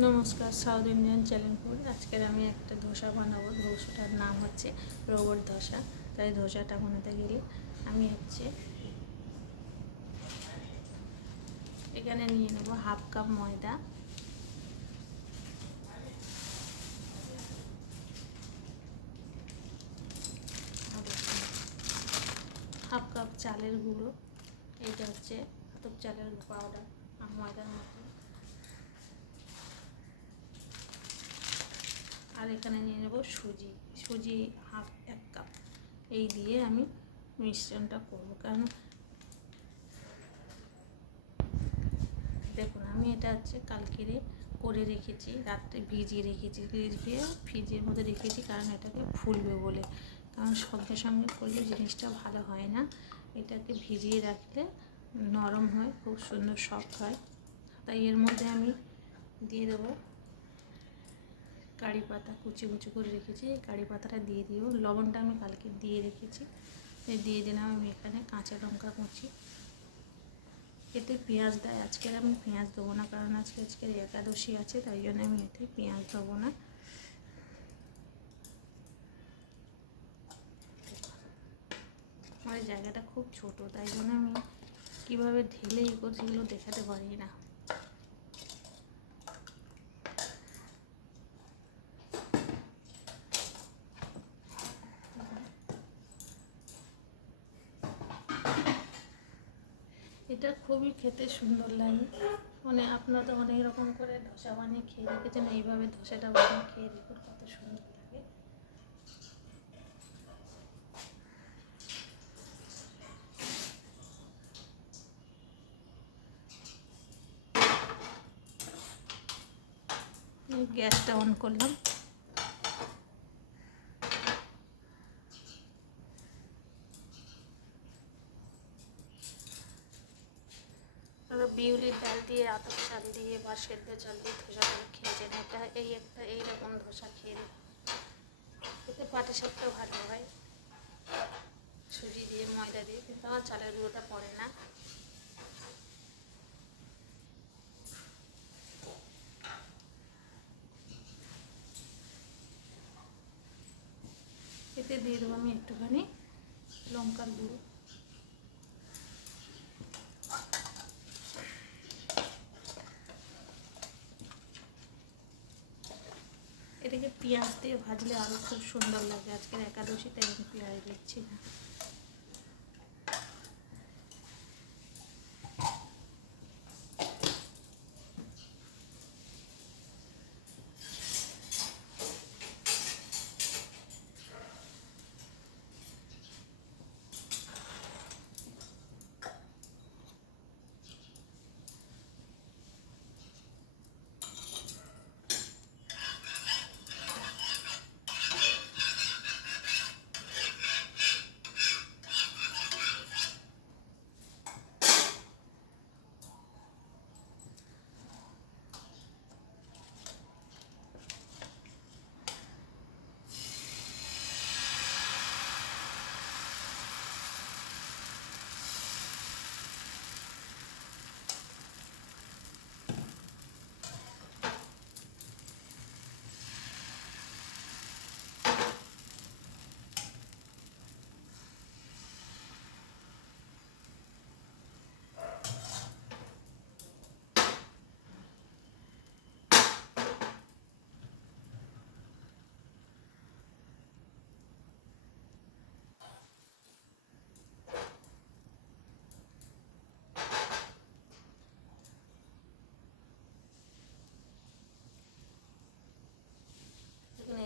নমস্কার, south Indian channel food. আজকের আমি একটা ধোসা বানাবো। ধোসাটার নাম হচ্ছে রবট ধোসা। তাই ধোসাটা বানাতে গেলে আমি এখানে নিয়ে নেব হাফ কাপ ময়দা, হাফ কাপ চালের গুঁড়ো, এইটা হচ্ছে আতপ চালের পাউডার আর ময়দার মতো, আর এখানে নিয়ে নেব সুজি হাফ 1 কাপ। এই দিয়ে আমি মিশ্রণটা করবো। কারণ দেখুন, আমি এটা হচ্ছে কালকে করে রেখেছি, রাত্রে ভিজিয়ে রেখেছি, ফ্রিজের মধ্যে রেখেছি, কারণ এটাকে ফুলবে বলে। কারণ সঙ্গে সঙ্গে করলে জিনিসটা ভালো হয় না, এটাকে ভিজিয়ে রাখলে নরম হয়, খুব সুন্দর সফট হয়। তাই এর মধ্যে আমি দিয়ে দেবো কারি পাতা, কুচি কুচি করে রেখেছি। এই কারি পাতাটা দিয়ে দিও। লবণটা আমি কালকে দিয়ে রেখেছি, দিয়ে দিলাম আমি এখানে কাঁচা লঙ্কা কুচি। এতে পেঁয়াজ দেয়, আজকের আমি পেঁয়াজ দেবো না, কারণ আজকের একাদশী আছে, তাই জন্য আমি এতে পেঁয়াজ দেবো না। আমার জায়গাটা খুব ছোট, তাই জন্য আমি কীভাবে ঢেলে করছি সেগুলো দেখাতে পারি না। এটা খুবই খেতে সুন্দর লাগে। আপনারা তো অনেক রকম করে ধোসা বানিয়ে খেয়ে রেখেছেন, এইভাবে ধোসাটা বানিয়ে খেয়ে দেখুন কত সুন্দর লাগে। গ্যাসটা অন করলাম। বিউলির ডাল দিয়ে, আতপ চাল দিয়ে বা সেদ্ধ চাল দিয়ে ধোসা করে খেয়েছেন, এইরকম ধোসা খেয়ে এতে পাটি সাপটাও ভালো হয়, সুজি দিয়ে ময়দা দিয়ে, কিন্তু আমার চালের গুঁড়োটা পড়ে না। এতে দিয়ে দেবো আমি একটুখানি লঙ্কার গুঁড়ো। এটাকে পেঁয়াজ দিয়ে ভাজলে আরও খুব সুন্দর লাগে। আজকের একাদশীতে আমি পেঁয়াজ দিচ্ছি না।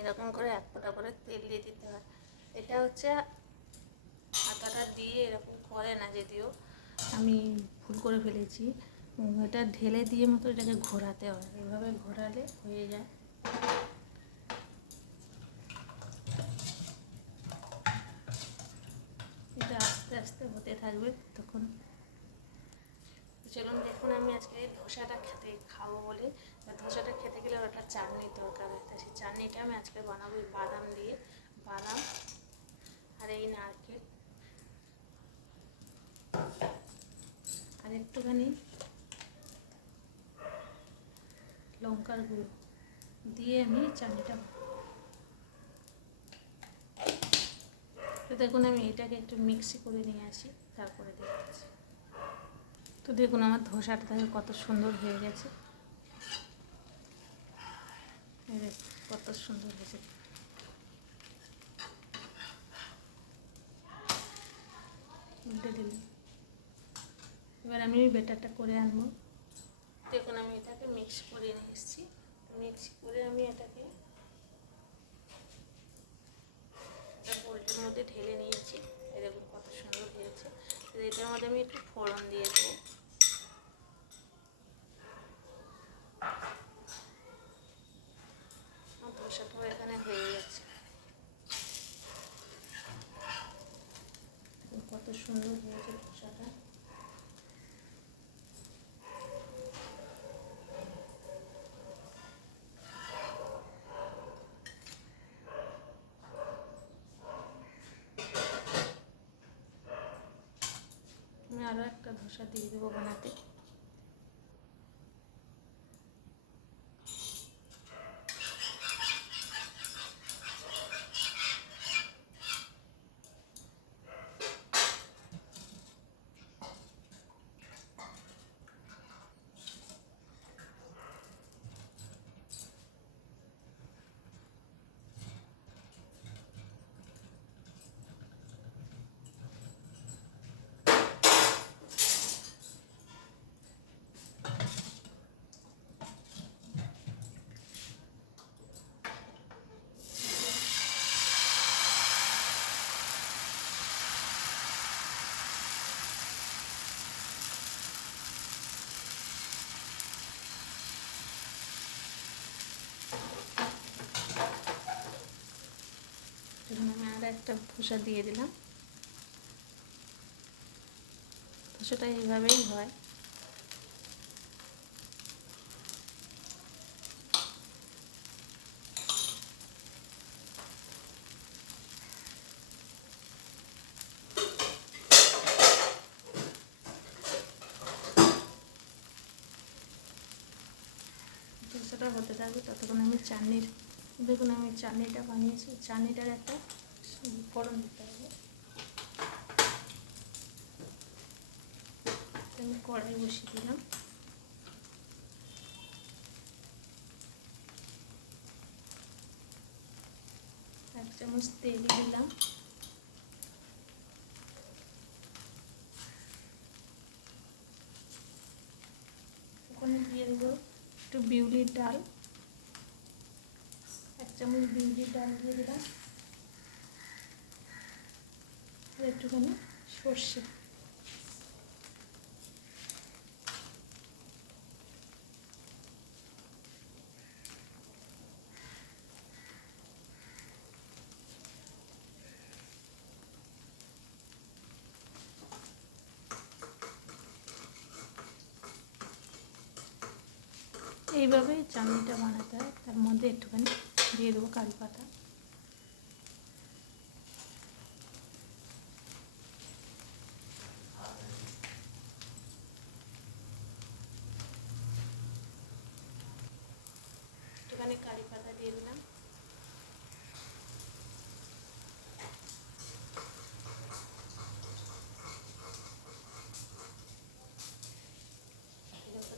এরকম করে 1 ফোঁটা করে তেল দিয়ে দিতে হয়। এটা হচ্ছে আটাটা দিয়ে এরকম করে না, যদিও আমি ভুল করে ফেলেছি। এটা ঢেলে দিয়ে মতো এটাকে ঘোরাতে হয়, এভাবে ঘোরালে হয়ে যায়। এটা আস্তে আস্তে হতে থাকবে তখন। চলুন দেখুন, আমি আজকে ধোসাটা খাবো বলে, ধোসাটা খেতে গেলে ওটা চাটনির দরকার হয়, তাই সেই চাটনিটা আমি আজকে বানাবো বাদাম দিয়ে। বাদাম আর এই নারকেল আর একটুখানি লঙ্কার গুঁড়ো দিয়ে আমি চাটনিটা, তো দেখুন আমি এটাকে একটু মিক্সি করে নিয়ে আসি, তারপরে দেখাচ্ছি। তো দেখুন আমার ধোসাটা দেখে কত সুন্দর হয়ে গেছে, কত সুন্দর হয়েছে। উল্টে দিলাম। এবার আমি বেটারটা করে আনবো। দেখুন আমি এটাকে মিক্স করে নিয়ে এসেছি, মিক্স করে আমি এটাকে বোলটার মধ্যে ঢেলে নিয়েছি। এই দেখুন কত সুন্দর হয়েছে। এটার মধ্যে আমি একটু ফোড়ন দিয়ে দেবো। ধোসাটাও এখানে হয়ে গেছে, কত সুন্দর হয়েছে ধোসাটা। আমি আরও একটা ধোসা দিয়ে দেবো বানাতে। আমি আর একটা ধোসা দিয়ে দিলাম। ধোসাটা এইভাবেই হয়। ধোসাটা হতে থাকবে, ততক্ষণ আমি চাটনির, দেখুন আমি চাটনিটা বানিয়েছি, চাটনিটার একটা ফোড়ন দিতে হবে। আমি কড়াই বসিয়ে দিলাম, এক চামচ তেল দিলাম, ওখানে দিয়ে দেবো একটু বিউলির ডাল, এক চামচ বিউলির ডাল দিয়ে দিলাম, আর একটুখানি সর্ষে। এইভাবে চাটনিটা বানাতে হয়। তার মধ্যে একটুখানি দিয়ে দেবো কারি পাতা। একটুখানি কারি পাতা দিয়ে দিলাম।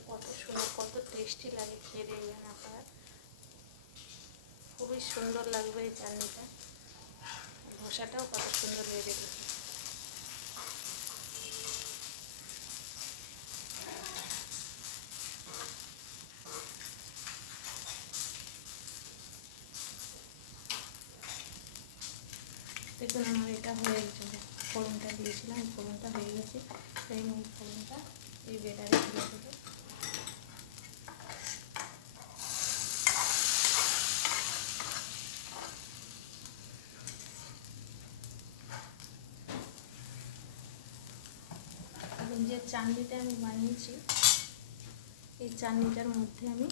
কত সুন্দর, কত টেস্টি লাগে, খেয়ে দেখবেন আপনারা, খুবই সুন্দর লাগবে এই চাটনিটা। ধোসাটাও কত সুন্দর হয়ে যাবে। দেখুন আমার এটা হয়ে গেছে, ফোড়নটা দিয়েছিলাম, ফোড়নটা হয়ে গেছে। সেই ফোড়নটা এই বেটারে দিয়ে দেবো। যে চাটনিটা আমি বানিয়েছি, এই চাটনিটার মধ্যে আমি,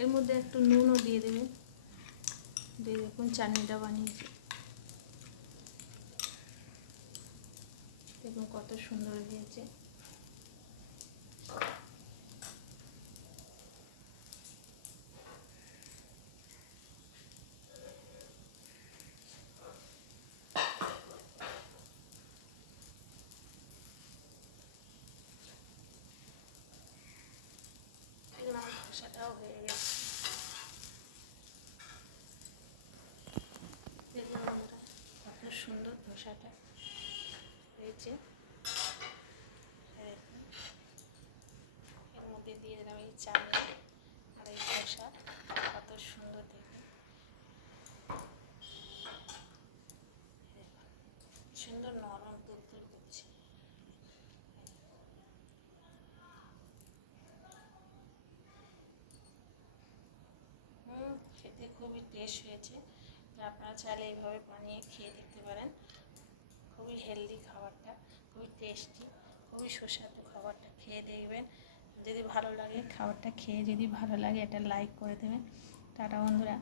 এর মধ্যে একটু নুনও দিয়ে দেবেন। দিয়ে দেখুন চাটনিটা বানিয়েছি, দেখুন কত সুন্দর হয়েছে। ধোসাটাও হয়ে গেছে। দেখুন বন্ধুরা, কত সুন্দর ধোসাটা হয়েছে। এর মধ্যে দিয়ে দিলাম এই চাউমিন আর এই ধোসা, কত সুন্দর দেখতে, সুন্দর নরম তুলতুল করছে। খেতে খুবই টেস্ট হয়েছে। আপনারা চাইলে এইভাবে বানিয়ে খেয়ে দেখতে পারেন। খুবই হেলদি খাবারটা, খুবই টেস্টি, খুবই সুস্বাদু খাবারটা, খেয়ে দেখবেন। যদি ভালো লাগে খাবারটা খেয়ে যদি ভালো লাগে একটা লাইক করে দেবেন। টাটা বন্ধুরা।